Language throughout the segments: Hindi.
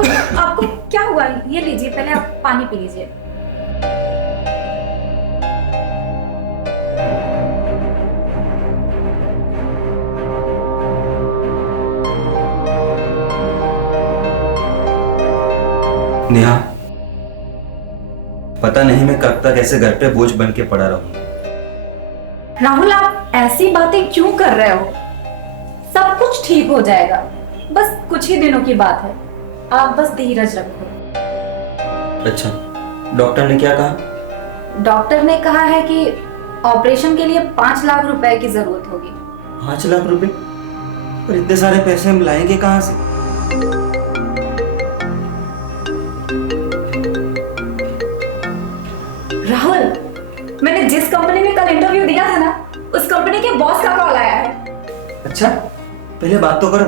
राहुल, आपको क्या हुआ? ये लीजिए, पहले आप पानी पी लीजिए। नेहा, पता नहीं मैं कब तक ऐसे घर पे बोझ बन के पड़ा रहूंगा। राहुल, आप ऐसी बातें क्यों कर रहे हो? सब कुछ ठीक हो जाएगा, बस कुछ ही दिनों की बात है। आप बस धीरज रखो। अच्छा, डॉक्टर ने क्या कहा? डॉक्टर ने कहा है कि ऑपरेशन के लिए 5 लाख रुपए की जरूरत होगी। 5 लाख रुपए? और इतने सारे पैसे हम लाएंगे कहाँ से? राहुल, मैंने जिस कंपनी में कल इंटरव्यू दिया था ना, उस कंपनी के बॉस का कॉल आया है। अच्छा, पहले बात तो करो।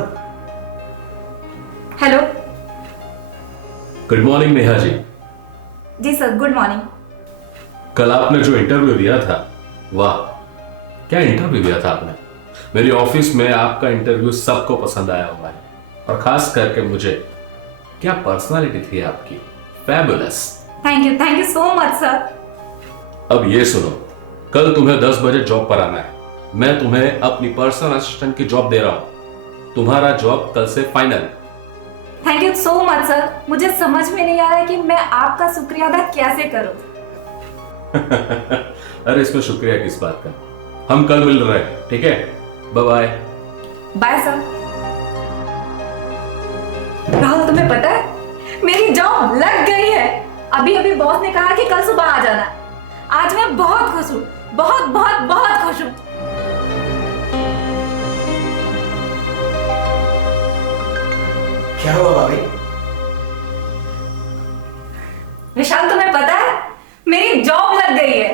Hello. Good morning Neha ji. जी सर, गुड मॉर्निंग। कल आपने जो इंटरव्यू दिया था, वाह क्या इंटरव्यू दिया था आपने। मेरी ऑफिस में आपका इंटरव्यू सबको पसंद आया हुआ है, और खास करके मुझे। क्या पर्सनालिटी थी आपकी, fabulous. Thank you so much sir. अब ये सुनो, कल तुम्हें 10 बजे जॉब पर आना है। मैं तुम्हें अपनी पर्सनल असिस्टेंट की जॉब दे रहा हूं। तुम्हारा जॉब कल से final. Thank you so much sir. मुझे समझ में नहीं आ रहा है कि मैं आपका शुक्रिया अदा कैसे करूं। अरे इसमें शुक्रिया किस बात का, हम कल मिल रहे हैं, ठीक है? Bye bye. Bye sir. Rahul, तुम्हें पता है मेरी जॉब लग गई है। अभी अभी बॉस ने कहा कि कल सुबह आ जाना। आज मैं बहुत खुश हूँ, बहुत बहुत बहुत खुश हूँ। क्या हुआ भाभी? विशाल, तुम्हें पता है मेरी जॉब लग गई है।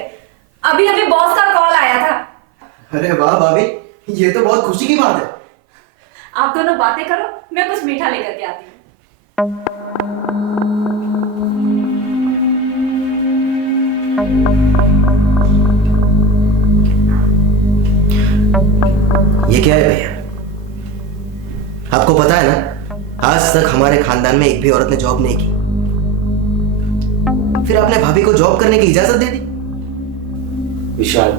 अभी अभी बॉस का कॉल आया था। अरे वाह भाभी, ये तो बहुत खुशी की बात है। आप दोनों बातें करो, मैं कुछ मीठा लेकर के आती हूँ। ये क्या है भैया? आपको पता है ना, आज तक हमारे खानदान में एक भी औरत ने जॉब नहीं की, फिर आपने भाभी को जॉब करने की इजाजत दे दी। विशाल,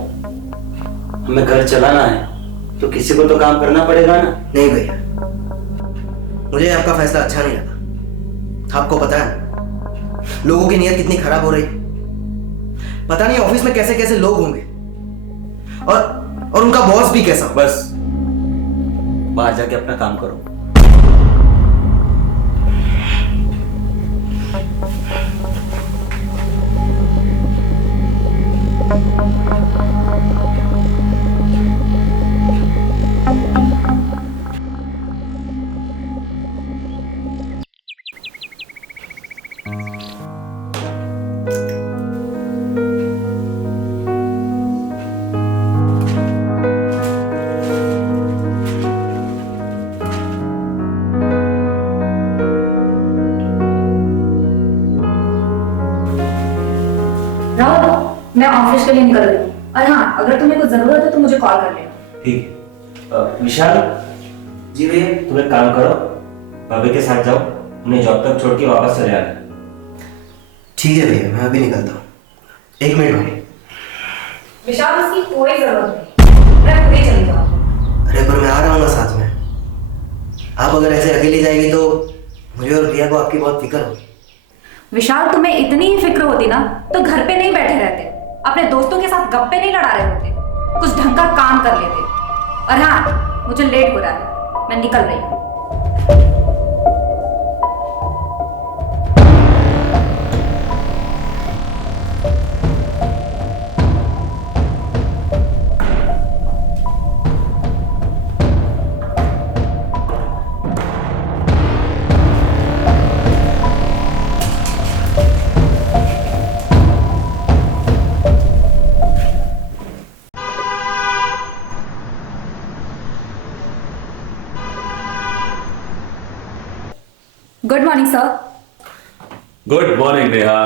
हमें घर चलाना है तो किसी को तो काम करना पड़ेगा ना। नहीं भैया, मुझे आपका फैसला अच्छा नहीं लगा। आपको पता है ना, लोगों की नीयत कितनी खराब हो रही है। पता नहीं ऑफिस में कैसे कैसे लोग होंगे, और उनका बॉस भी कैसा। बस बाहर जाके अपना काम करो। मैं ऑफिस के लिए निकल रही हूँ, और हाँ, अगर तुम्हें कुछ जरूरत है तो मुझे कॉल कर लेना। ठीक है। विशाल जी भैया, तुम एक काम करो, भाभी के साथ जाओ, उन्हें जॉब तक छोड़ के वापस चले आना। ठीक है भैया, मैं अभी निकलता हूँ। 1 मिनट भाभी। विशाल, उसकी कोई जरूरत नहीं, मैं खुद ही चली जाऊंगी। अरे पर मैं आ रहा हूँ साथ में। आप अगर ऐसे अकेली जाएगी तो मुझे और रिया को आपकी बहुत फिक्र होगी। विशाल, तुम्हें इतनी ही फिक्र होती ना तो घर पे नहीं बैठे रहते, अपने दोस्तों के साथ गप्पे नहीं लड़ा रहे होते, कुछ ढंग का काम कर लेते। और हाँ, मुझे लेट हो रहा है, मैं निकल रही हूँ। Good morning sir. Good morning Neha.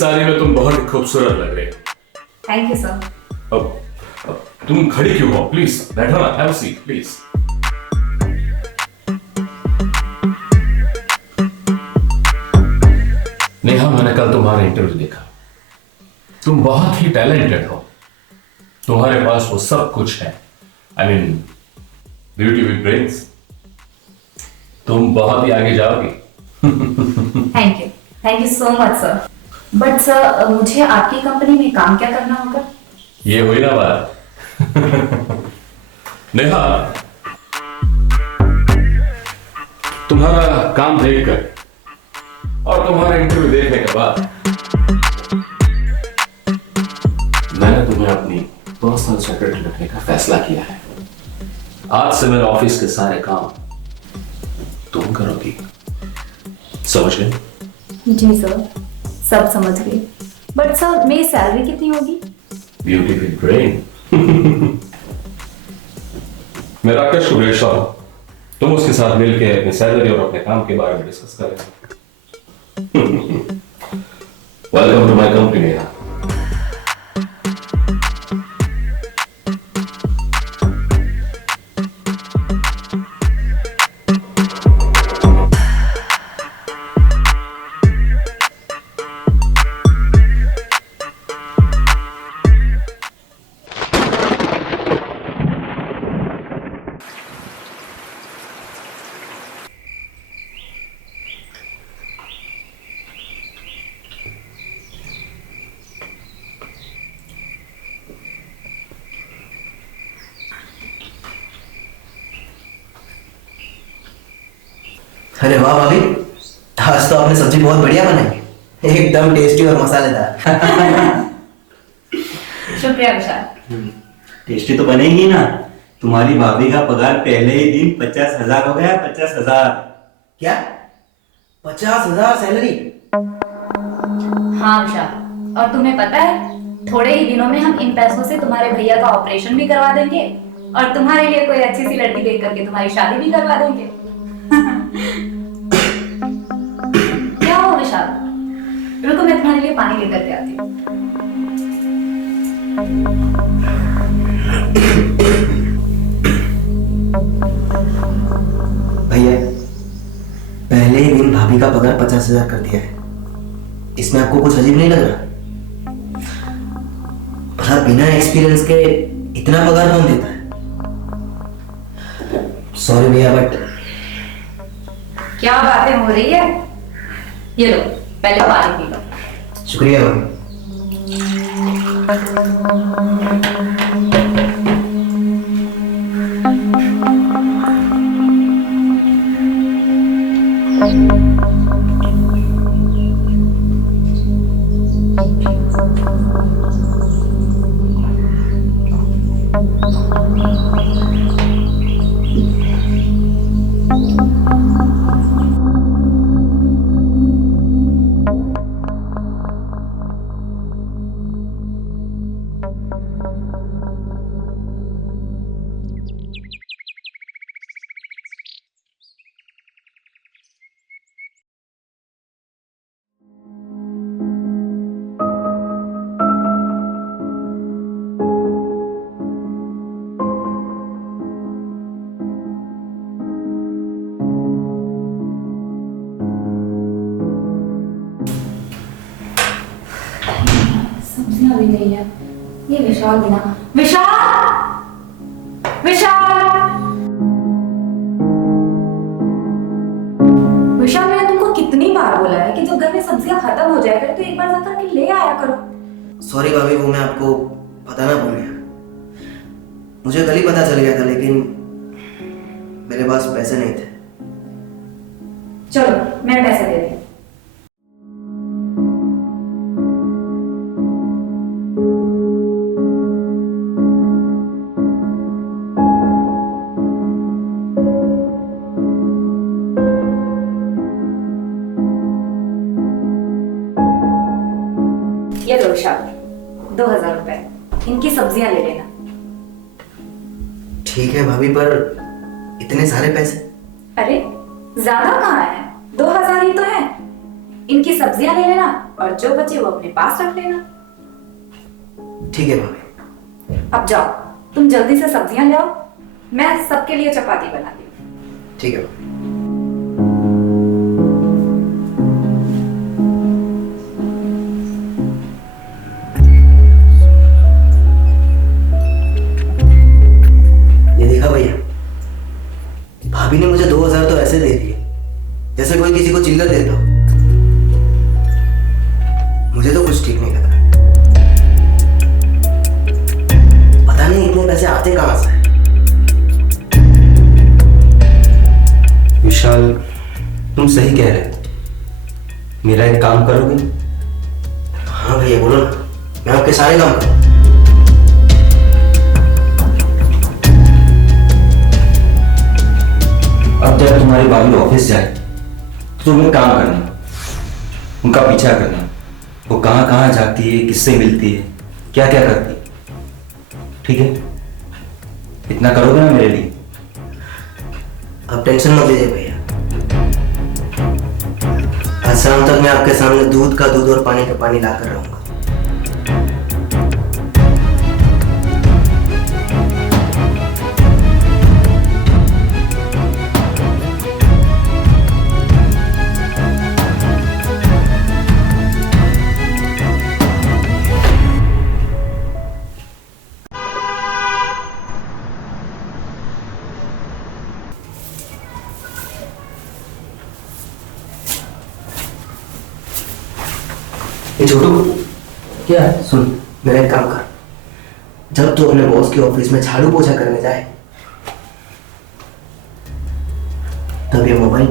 Sari में तुम बहुत ही खूबसूरत लग रहे हो। Thank you sir. अब तुम खड़ी क्यों हो? प्लीज बैठो ना, have a seat please. Neha, मैंने कल तुम्हारा इंटरव्यू देखा। तुम बहुत ही टैलेंटेड हो, तुम्हारे पास वो सब कुछ है। I mean beauty with brains. तुम बहुत ही आगे जाओगी। Thank you so much sir. But sir, मुझे आपकी कंपनी में काम क्या करना होगा? ये हुई ना बात। नेहा, तुम्हारा काम देखकर और तुम्हारा इंटरव्यू देखने के बाद मैंने तुम्हें अपनी पर्सनल सेक्रेटरी रखने का फैसला किया है। आज से मेरे ऑफिस के सारे काम तुम करोगी, समझ गए? जी सर, सब समझ गई। बट सर, मेरी सैलरी कितनी होगी? Beauty with brain. मैं राकेश कुरेशा हूं। तुम उसके साथ मिलकर अपनी सैलरी और अपने काम के बारे में डिस्कस करेंगे। Welcome to my company Neha. अरे वाह भाभी, आज तो आपने सब्जी बहुत बढ़िया बनाई, एकदम टेस्टी और मसालेदार। शुक्रिया विशाल। टेस्टी तो बनेगी ना। तुम्हारी भाभी का पगार पहले ही दिन 50,000 हो गया। 50,000। क्या 50,000 सैलरी? हाँ विशाल, और तुम्हें पता है, थोड़े ही दिनों में हम इन पैसों से तुम्हारे भैया का ऑपरेशन भी करवा देंगे और तुम्हारे लिए कोई अच्छी सी लड़की देख करके तुम्हारी शादी भी करवा देंगे। क्या हो विशाल? रुको, मैं तुम्हारे लिए पानी लेकर के आती हूँ। भैया, पहले ही दिन भाभी का पगार 50,000 कर दिया है। इसमें आपको कुछ अजीब नहीं लग रहा? भला बिना एक्सपीरियंस के इतना पगार कौन देता है? सॉरी भैया, बट क्या बातें हो रही है? ये लो, पहले पानी पी लो। शुक्रिया भाभी। सब्जियां भी नहीं है। ये विशाल बिना विशाल विशाल विशाल, मैंने तुमको कितनी बार बोला है कि जब घर में सब्जियां खत्म हो जाए करे तो एक बार जाकर के ले आया करो। सॉरी भाभी, वो मैं आपको बताना भूल गया। मुझे कल ही पता चल गया था, लेकिन मेरे पास पैसे नहीं थे। चलो, मैं पैसे दे दी। ये लो विशाल, 2,000 रुपए, इनकी सब्जियां ले लेना। ठीक है भाभी, पर इतने सारे पैसे? अरे ज्यादा कहाँ है, 2,000 ही तो है। इनकी सब्जियां ले लेना और जो बचे वो अपने पास रख लेना। ठीक है भाभी। अब जाओ, तुम जल्दी से सब्जियां ले आओ, मैं सबके लिए चपाती बनाती हूँ। ठीक है भाभी। ये देखा भैया, भाभी ने मुझे 2000 तो ऐसे दे दिए जैसे कोई किसी को चिल्लर देता हो। मुझे तो कुछ ठीक नहीं लग रहा। पता नहीं इतने पैसे आते कहां से। विशाल, तुम सही कह रहे हो। मेरा एक काम करोगे? हाँ भैया बोलो ना, मैं आपके सारे काम करूँ। अब जब तुम्हारी भाभी ऑफिस जाए तो तुम्हें काम करना, उनका पीछा करना। वो कहाँ कहाँ जाती है, किससे मिलती है, क्या क्या करती है। ठीक है? इतना करोगे ना मेरे लिए? आप टेंशन मत लीजिए भैया। आज शाम तक मैं आपके सामने दूध का दूध और पानी का पानी लाकर रहूंगा। ये छोटू, क्या है? सुन, मेरा एक काम कर। जब तू अपने बॉस के ऑफिस में झाड़ू पोछा करने जाए तब ये मोबाइल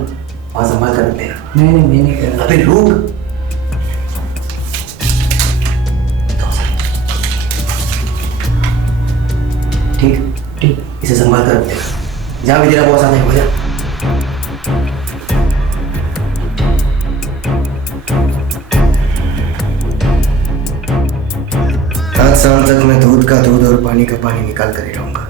वहां संभाल कर रख देना। नहीं मैं नहीं कर रहा। अबे रुक। ठीक ठीक। इसे संभाल कर रख देना। जहाँ भी तेरा बॉस आने हो जा। आज शाम तक मैं दूध का दूध और पानी का पानी निकाल कर ही रहूंगा।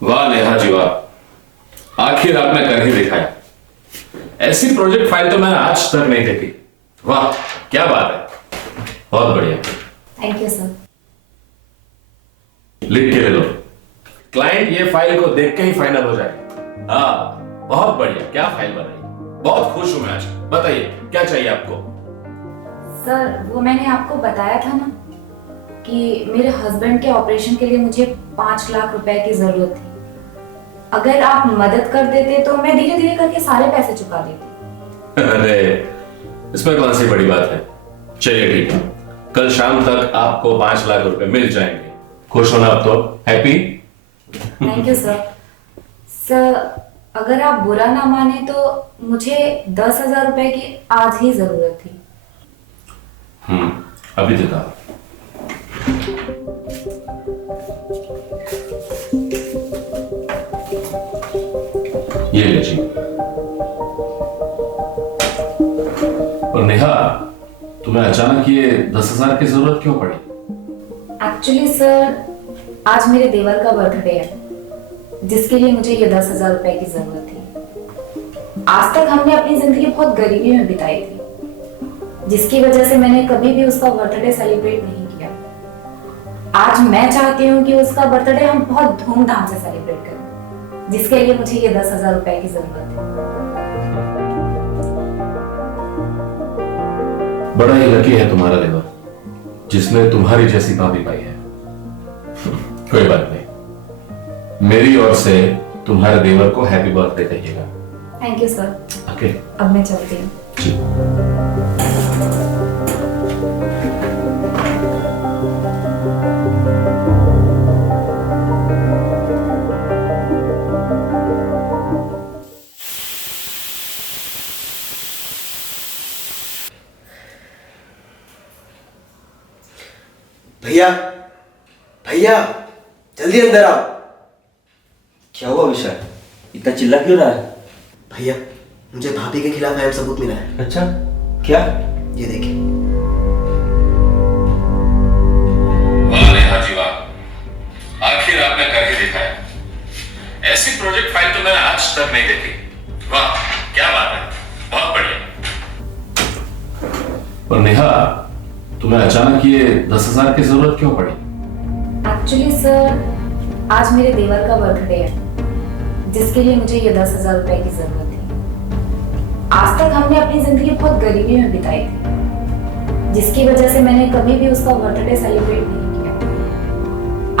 वाह नेहा जी वाह, आखिर आपने कर ही दिखाया। ऐसी प्रोजेक्ट फाइल तो मैंने आज तक नहीं देखी। वाह क्या बात है, बहुत बढ़िया। Thank you sir. लिख के ले लो, क्लाइंट ये फाइल को देख के ही फाइनल हो जाएगा। हाँ बहुत बढ़िया, क्या फाइल बन रही, बहुत खुश हूं मैं आज। बताइए क्या चाहिए आपको? सर वो मैंने आपको बताया था ना कि मेरे हस्बैंड के ऑपरेशन के लिए मुझे 5 लाख रुपए की जरूरत थी। अगर आप मदद कर देते तो मैं धीरे धीरे करके सारे पैसे चुका देती। अरे इसमें कौन सी बड़ी बात है। चलिए ठीक है, कल शाम तक आपको 5 लाख रुपए मिल जाएंगे। खुश होना अब तो, happy? Thank you sir. Sir अगर आप बुरा ना माने तो मुझे 10,000 रुपए की आज ही जरूरत थी। अभी देता हूं। ये लीजिए। और नेहा, तुम्हें अचानक ये 10,000 की जरूरत क्यों पड़ी? एक्चुअली सर आज मेरे देवर का बर्थडे है जिसके लिए मुझे ये 10,000 रुपए की जरूरत थी। आज तक हमने अपनी जिंदगी बहुत गरीबी में बिताई थी, जिसकी वजह से मैंने कभी भी उसका बर्थडे सेलिब्रेट नहीं किया। आज मैं चाहती हूँ कि उसका बर्थडे हम बहुत धूमधाम से सेलिब्रेट करें, जिसके लिए मुझे ये 10,000 रुपए की जरूरत है। बड़ा ही लकी है तुम्हारा देवर, जिसने तुम्हारी जैसी भाभी पाई है। कोई बात नहीं, मेरी ओर से तुम्हारे देवर को हैप्पी बर्थडे कहिएगा। Thank you sir. ओके, अब मैं चलती हूँ। जी। भैया, भैया जल्दी अंदर आओ। क्या हुआ विशाल, इतना चिल्ला क्यों रहा है? भैया मुझे भाभी के खिलाफ अहम सबूत मिला है। अच्छा, क्या? ये देखिए। वाह नेहा जी वाह, आखिर आपने करके दिखाया। ऐसी प्रोजेक्ट फाइल तो मैंने आज तक नहीं देखी। वाह क्या बात है, बहुत बढ़िया। और नेहा, तुम्हें अचानक ये 10,000 की जरूरत क्यों पड़ी? एक्चुअली सर, आज मेरे देवर का बर्थडे है, जिसके लिए मुझे ये 10,000 रुपए की जरूरत थी। आज तक हमने अपनी जिंदगी बहुत गरीबी में बिताई थी, जिसकी वजह से मैंने कभी भी उसका बर्थडे सेलिब्रेट नहीं किया।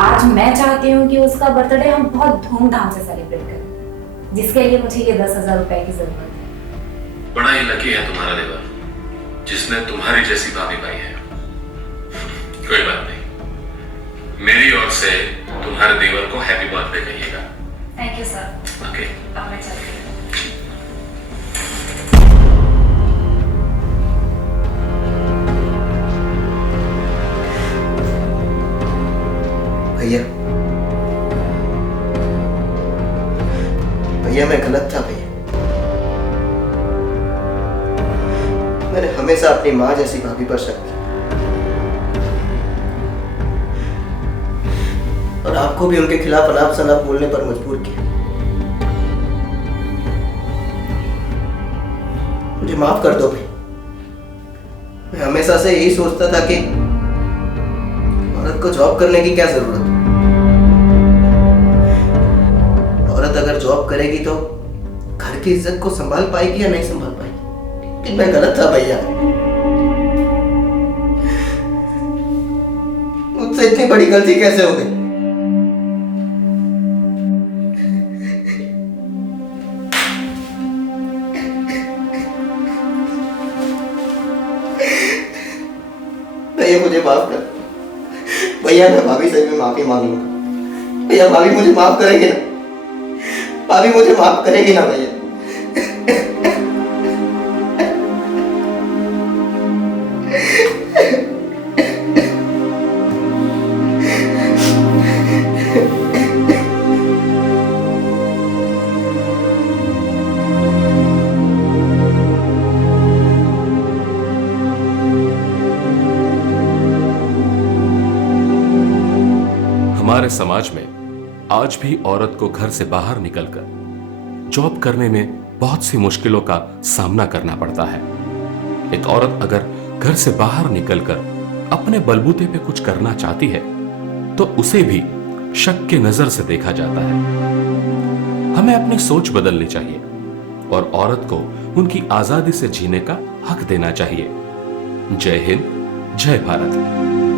आज मैं चाहती हूँ कि उसका बर्थडे हम बहुत धूमधाम से सेलिब्रेट करें, जिसके लिए मुझे ये 10,000 रुपए की जरूरत है। बड़ा ही लकी है तुम्हारा देवर, जिसने तुम्हारी जैसी भाभी पाई है। कोई बात नहीं, मेरी ओर से तुम्हारे देवर को हैप्पी बर्थडे कहिएगा। Thank you sir. ओके, अब मैं चलती हूँ। भैया, भैया मैं गलत था भैया। मैंने हमेशा अपनी माँ जैसी भाभी पर शक किया, और आपको भी उनके खिलाफ अनाप शनाप बोलने पर मजबूर किया। मुझे माफ कर दो भाई। मैं हमेशा से यही सोचता था कि औरत को जॉब करने की क्या जरूरत है। औरत अगर जॉब करेगी तो घर की इज्जत को संभाल पाएगी या नहीं संभाल पाएगी। लेकिन मैं गलत था भैया। मुझसे इतनी बड़ी गलती कैसे हो गई? भैया मुझे माफ कर। भैया मैं भाभी से भी माफी मांगूंगा। भैया भाभी मुझे माफ करेगी ना? भाभी मुझे माफ करेगी ना भैया? हमारे समाज में आज भी औरत को घर से बाहर निकलकर जॉब करने में बहुत सी मुश्किलों का सामना करना पड़ता है। एक औरत अगर घर से बाहर निकलकर अपने बलबूते पे कुछ करना चाहती है तो उसे भी शक के नजर से देखा जाता है। हमें अपनी सोच बदलनी चाहिए और औरत को उनकी आजादी से जीने का हक देना चाहिए। जय हिंद, जय भारत।